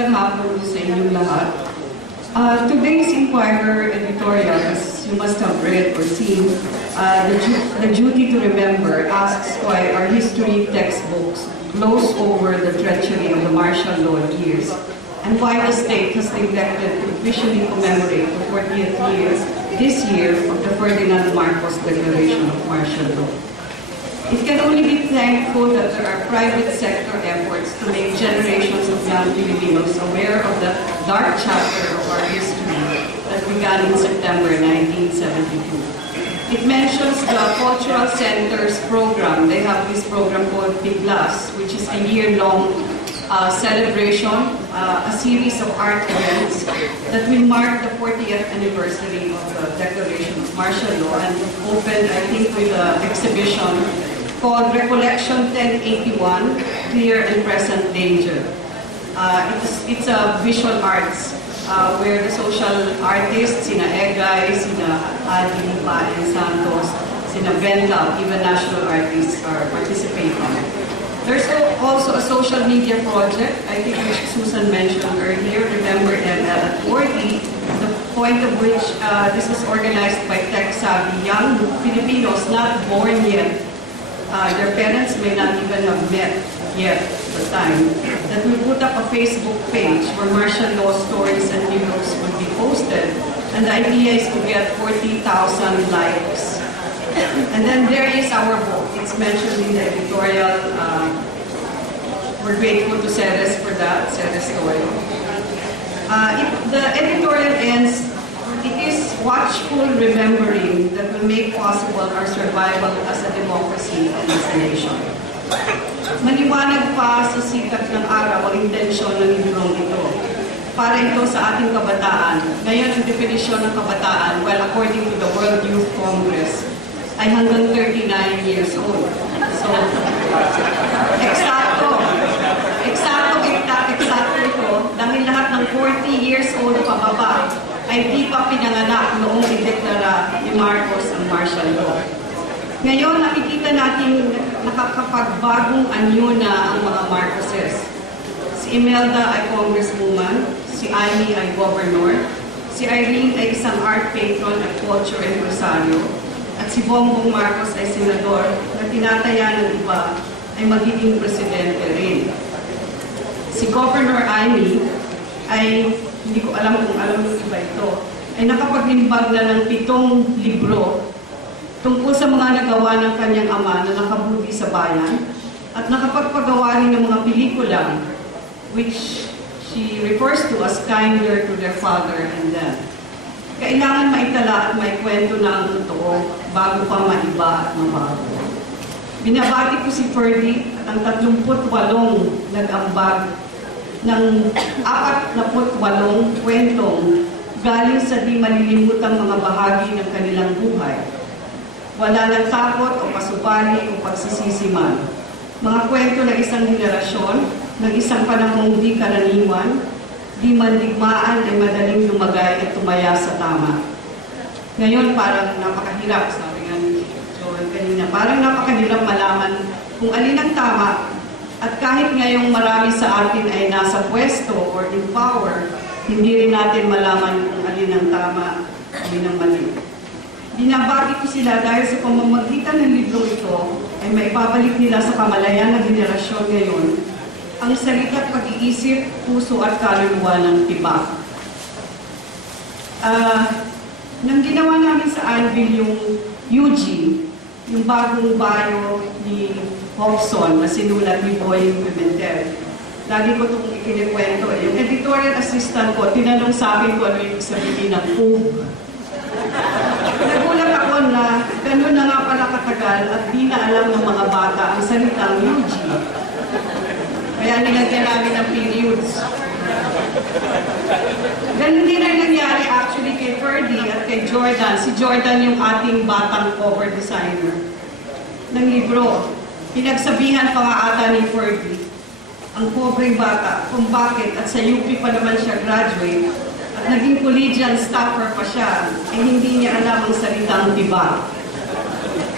Magandang hapon sa inyong lahat. Today's Inquirer editorial, as you must have read or seen, the duty to remember asks why our history textbooks gloss over the treachery of the martial law years, and why the state has neglected to officially commemorate the 40th year this year of the Ferdinand Marcos Declaration of Martial Law. It can only be thankful that there are private sector efforts to make generations of young Filipinos aware of the dark chapter of our history that began in September 1972. It mentions the Cultural Center's program. They have this program called Piglas, which is a year-long celebration, a series of art events that will mark the 40th anniversary of the Declaration of Martial Law, and opened, I think, with an exhibition called Recollection 1081, Clear and Present Danger. It's a visual arts where the social artists, sina Egay, sina Adi, and Santos, sina Benta, even national artists are participating. There's also a social media project, I think which Susan mentioned earlier, Remember ML at 40, the point of which this was organized by tech-savvy young Filipinos not born yet. Their parents may not even have met yet at the time, that we put up a Facebook page where martial law stories and videos would be posted, and the idea is to get 40,000 likes. And then there is our book. It's mentioned in the editorial. We're grateful to Ceres for that, Ceres Toyo. The editorial ends, it is watchful remembering that will make possible our survival as a democracy and as a nation. Maliwanag pa sa sikat ng araw ang intensyon ng librong ito. Para ito sa ating kabataan. Ngayon, ang definisyon ng kabataan, well, according to the World Youth Congress, ay hanggang 39 years old. So, eksakto ito, dahil lahat ng 40 years old pababa ay di pa pinanganak noong ideklara ni Marcos ang martial law. Ngayon, nakikita natin nakakapagbagong anyo na ang mga Marcoses. Si Imelda ay congresswoman, si Amy ay governor, si Irene ay isang art patron at culture empresario, at si Bongbong Marcos ay senador na tinataya ng iba ay magiging presidente rin. Si Governor Amy ay, hindi ko alam kung alam ng iba ito, ay nakapaglimbag na ng 7 libro tungkol sa mga nagawa ng kanyang ama na nakabuti sa bayan, at nakapagpagawa rin ng mga pelikula which she refers to as kinder to their father and them. Kailangan maitala at maikwento na ang totoo bago pa maiba at mabago. Binabati ko si Ferdy at ang 38 nag-ambag ng 48 kwentong galing sa di malilimutang mga bahagi ng kanilang buhay. Wala ng takot o pasubali o pagsisisi man. Mga kwento ng isang henerasyon, ng isang panahong di karaniwan, di mandigmaan ay madaling lumagay at tumaya sa tama. Ngayon parang napakahirap, sabi nga ni Joel kanina, parang napakahirap malaman kung alin ang tama, at kahit ngayong marami sa atin ay nasa pwesto or in power, hindi rin natin malaman kung alin ang tama, alin ang mali. Binabati ko sila dahil sa pamamagitan ng librong ito ay maipabalik nila sa kamalayan ng henerasyon ngayon ang salita't pag-iisip, puso at kaluluwa ng Tibak. Nang ginawa namin sa Anvil yung UG, yung bagong bio ni Hobson na sinulat ni Boy Pimentel, lagi ko itong ikinikwento. Yung editorial assistant ko, tinanong sa akin kung ano yung sabihin ng PUG. Nagulat ako na gano'n na nga pala katagal at di na alam ng mga bata ang salitang UG. Kaya nilagyan namin ng periods. Ganun din ang nangyari actually kay Ferdy at kay Jordan. Si Jordan yung ating batang cover designer ng libro. Pinagsabihan pa nga ata ni Ferdy ang pobreng bata kung bakit, at sa UP pa naman siya graduate at naging collegian staffer pa siya, ay hindi niya alam ang salitang Tibak.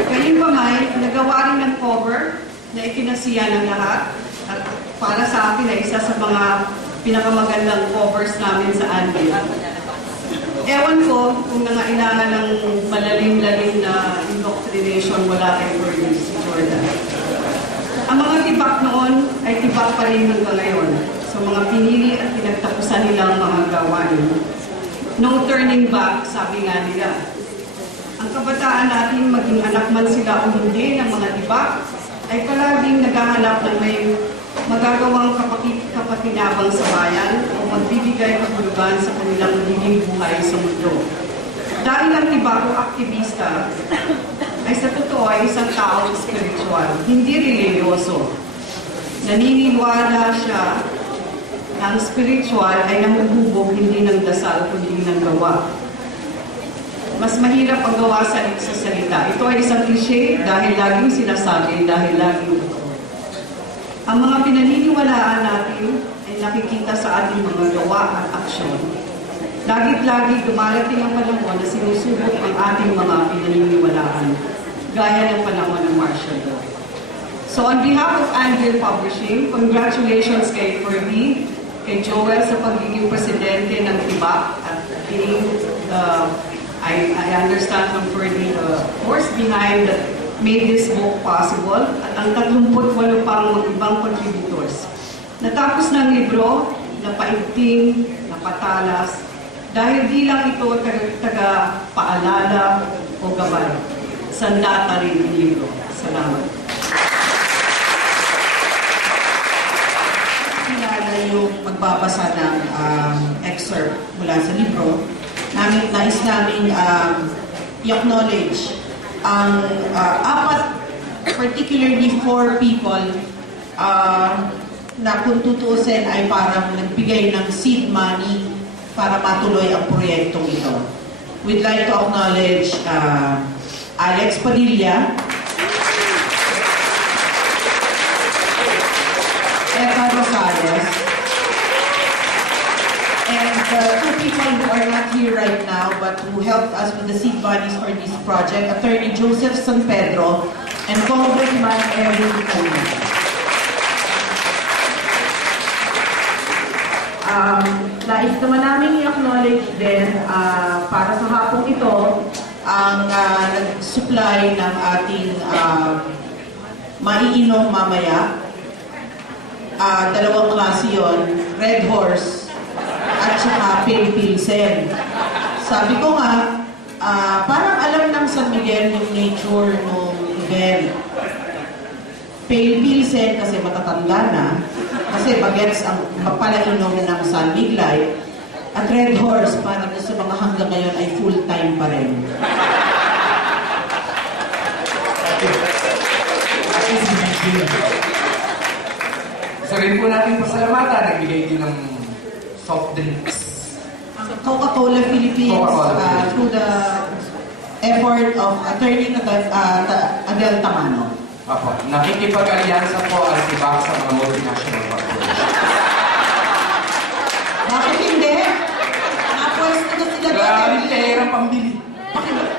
Kayong pamay, nagawa rin ng cover na ikinasiya ng lahat, at para sa akin ay isa sa mga pinakamagandang covers namin sa Anvil. Ewan ko kung nangailangan ng malalim-lalim na indoctrination wala kay Ferdinand si Jordan. Ang mga tibak noon ay tibak pa rin hanggang ngayon sa mga pinili at pinagtapusan nilang mga gawain. No turning back, sabi nga nila. Ang kabataan natin, maging anak man sila o hindi ng mga tibak, ay palaging naghahanap ng may magagawang kapakinabang sa bayan o magbibigay kahulugan sa kanilang magiging buhay sa mundo. Dahil ang tibak o aktivista ay sa totoo ay isang taong spiritual, hindi religyoso. Naniniwala siya na ang spiritual ay namuhubog hindi ng dasal kundi ng gawa. Mas mahirap ang gawa sa salita. Ito ay isang cliché dahil laging sinasabi, dahil laging totoo. Ang mga pinaniniwalaan natin ay nakikita sa ating mga gawa at aksyon. Lagi-lagi dumarating ang panahon na sinusubok ang ating mga pinaniniwalaan, gaya ng panahon ng martial law. So on behalf of Anvil Publishing, congratulations kay Ferdy, kay Joel sa pagiging presidente ng Tibak at being I understand from Ferdy the force behind that made this book possible at ang 38 pang ibang contributors. Natapos ng libro, napaigting, napatalas, dahil di lang ito taga-paalala o gabay. Sandata rin ang libro. Salamat. Kilala yung magbabasa ng excerpt mula sa libro. Nais namin i-acknowledge ang apat, particularly 4 people na kung tutuusin ay parang nagbigay ng seed money para matuloy ang proyektong ito. We'd like to acknowledge Alex Padilla, Eva Rosales, and two people who are not here right now but who helped us with the seed bodies for this project, Attorney Joseph San Pedro and Congressman Erwin Tibak. Nais naman namin i-acknowledge din para sa hapong ito ang nag-supply ng ating maiinom mamaya. Dalawang klase yun, Red Horse at saka Pale Pilsen. Sabi ko nga, parang alam ng San Miguel yung nature ng event. Pale Pilsen kasi matatanda na, kasi bagets ang papalainom ng San Miguel. At Red Horse, parang sa mga hanggang ngayon ay full-time pa rin. Isa rin po natin pasalamatan, nagbigay din ng soft drinks. Coca-Cola Philippines, through the effort of Attorney Adel Tamano. Apo, nakikipag-alyansa po ang Tibak sa mga multinational corporations. Bakit hindi? Napwesto na sila. Grabe pera pambili.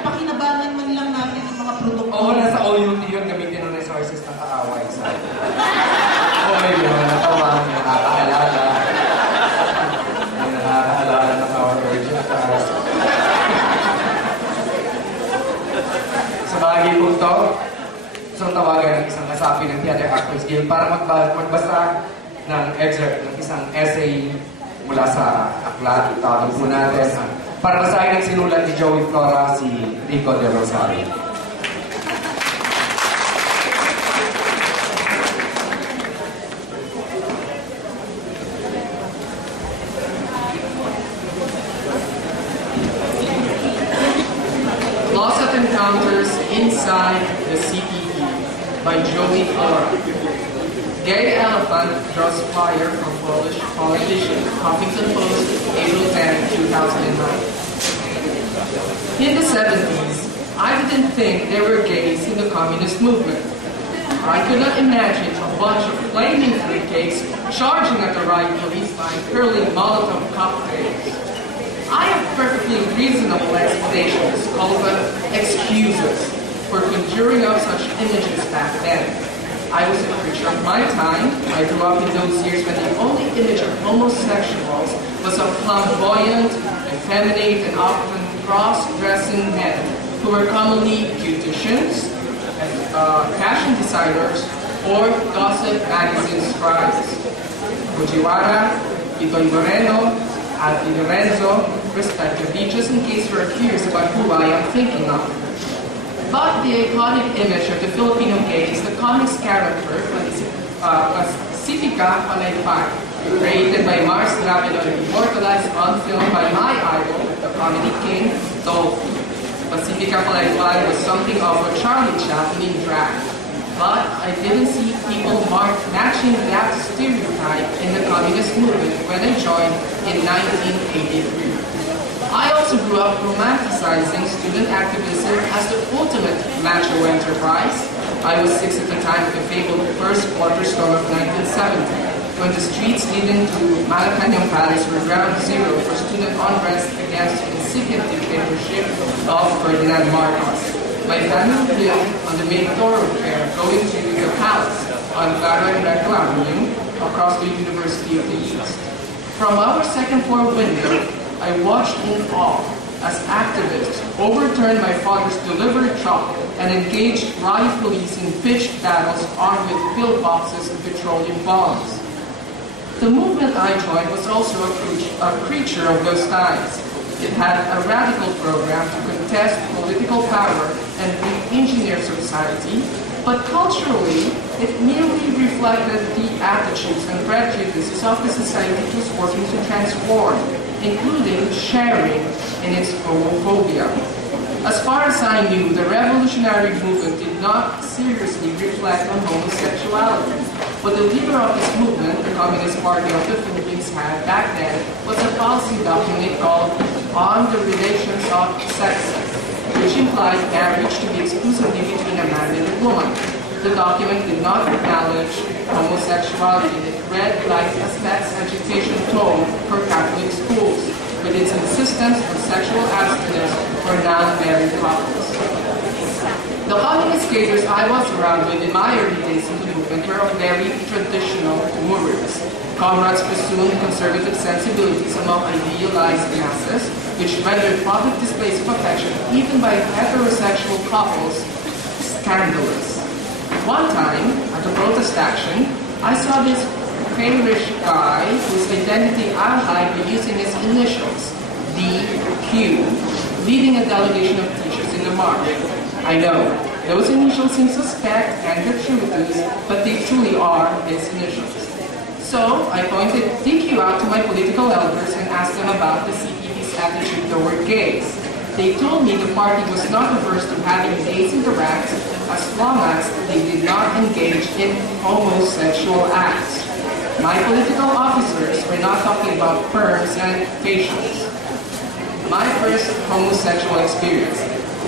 Pakinabangan man lang natin ang mga produkto. Oo, nasa OUT yun, gamitin ng resources na kaaway sa Oo, may mga natawa, may nakakaalala. May nakakaalala ng our urgent task. Sa bagay po ito, isang tawagan ng isang kasapi ng Theater Actors Guild para magbasa ng excerpt ng isang essay mula sa aklat. Tawagin po natin. Para basahin ang sinulat ni Joey Flora, si Rico de Rosario. Loss of Encounters Inside the CPE by Joey Flora. Gay Elephant draws fire from Polish politician, Huffington Post, April 10, 2009. In the 70s, I didn't think there were gays in the communist movement. I could not imagine a bunch of flaming fruitcakes charging at the riot police line, hurling Molotov cocktails. I have perfectly reasonable explanations, called excuses, for conjuring up such images back then. I was a creature of my time. I grew up in those years when the only image of homosexuals was of flamboyant, effeminate, and often cross-dressing men who were commonly beauticians, fashion designers, or gossip magazine scribes. Fujiwara, Itoy Moreno, Alfie Lorenzo, respectively, just in case you are curious about who I am thinking of. But the iconic image of the Filipino gay is the comics character Pacifica Palaypay, created by Mars Rapido and immortalized on film by my idol, the comedy king, Dolphy. Pacifica Palaypay was something of a Charlie Chaplin in drag. But I didn't see people matching that stereotype in the communist movement when I joined in 1983. I also grew up romanticizing student activism as the ultimate macho enterprise. I was 6 at the time of the fabled first quarter storm of 1970, when the streets leading to Malacanang Palace were ground zero for student unrest against the incipient dictatorship of Ferdinand Marcos. My family lived on the main thoroughfare going to the palace on Caro and Recto Avenue across the University of the East. From our second floor window, I watched in awe as activists overturned my father's delivered truck and engaged riot police in pitched battles armed with pillboxes and petroleum bombs. The movement I joined was also a creature of those times. It had a radical program to contest political power and re-engineer society, but culturally, it merely reflected the attitudes and prejudices of the society it was working to transform, including sharing in its homophobia. As far as I knew, the revolutionary movement did not seriously reflect on homosexuality, but the leader of this movement, the Communist Party of the Philippines, had back then was a policy document called On the Relations of Sexes, which implied marriage to be exclusively between a man and a woman. The document did not acknowledge homosexuality. It read like a sex education tome for Catholic schools, with its insistence on sexual abstinence for non-married couples. The communist cadres I was around with in my early days in the movement were of very traditional moorings. Comrades pursuing conservative sensibilities among idealized masses, which rendered public displays of affection, even by heterosexual couples, scandalous. One time, at a protest action, I saw this palish guy whose identity I'll hide by using his initials, DQ, leading a delegation of teachers in the march. I know, those initials seem suspect and gratuitous, but they truly are his initials. So, I pointed DQ out to my political elders and asked them about the CPP's attitude toward gays. They told me the party was not averse to having gays in the ranks as long as they did not engage in homosexual acts. My political officers were not talking about perms and facials. My first homosexual experience.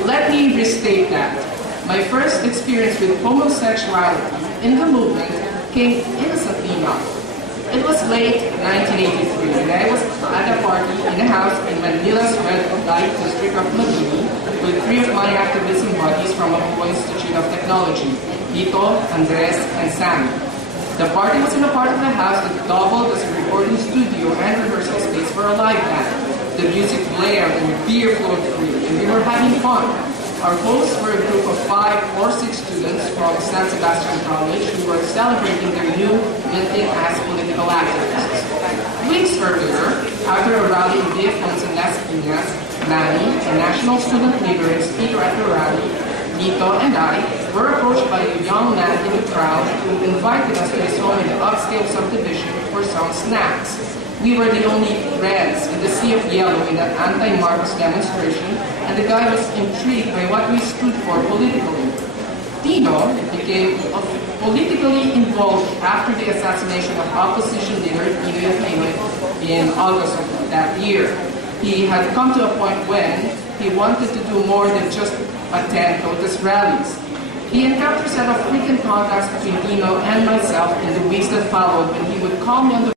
Let me restate that. My first experience with homosexuality in the movement came innocently enough. It was late 1983 and I was at a party in a house in Manila's red light district of Magini with 3 of my activism buddies from Apollo Institute of Technology, Tito, Andres, and Sammy. The party was in a part of the house that doubled as a recording studio and rehearsal space for a live band. The music blared and beer flowed free, and we were having fun. Our hosts were a group of 5 or 6 students from San Sebastian College who were celebrating their new minting as political activists. Weeks earlier, after a rally in Villafons and Las Piñas, Manny, a national student leader and speaker at the rally, Nito and I were approached by a young man in the crowd who invited us to his home in the upscale subdivision for some snacks. We were the only reds in the sea of yellow in that anti-Marcos demonstration, and the guy was intrigued by what we stood for politically. Tino became politically involved after the assassination of opposition leader Inoy Aquino in August of that year. He had come to a point when he wanted to do more than just attend protest rallies. He encountered a set of frequent contacts between Tino and myself in the weeks that followed when he would call me on the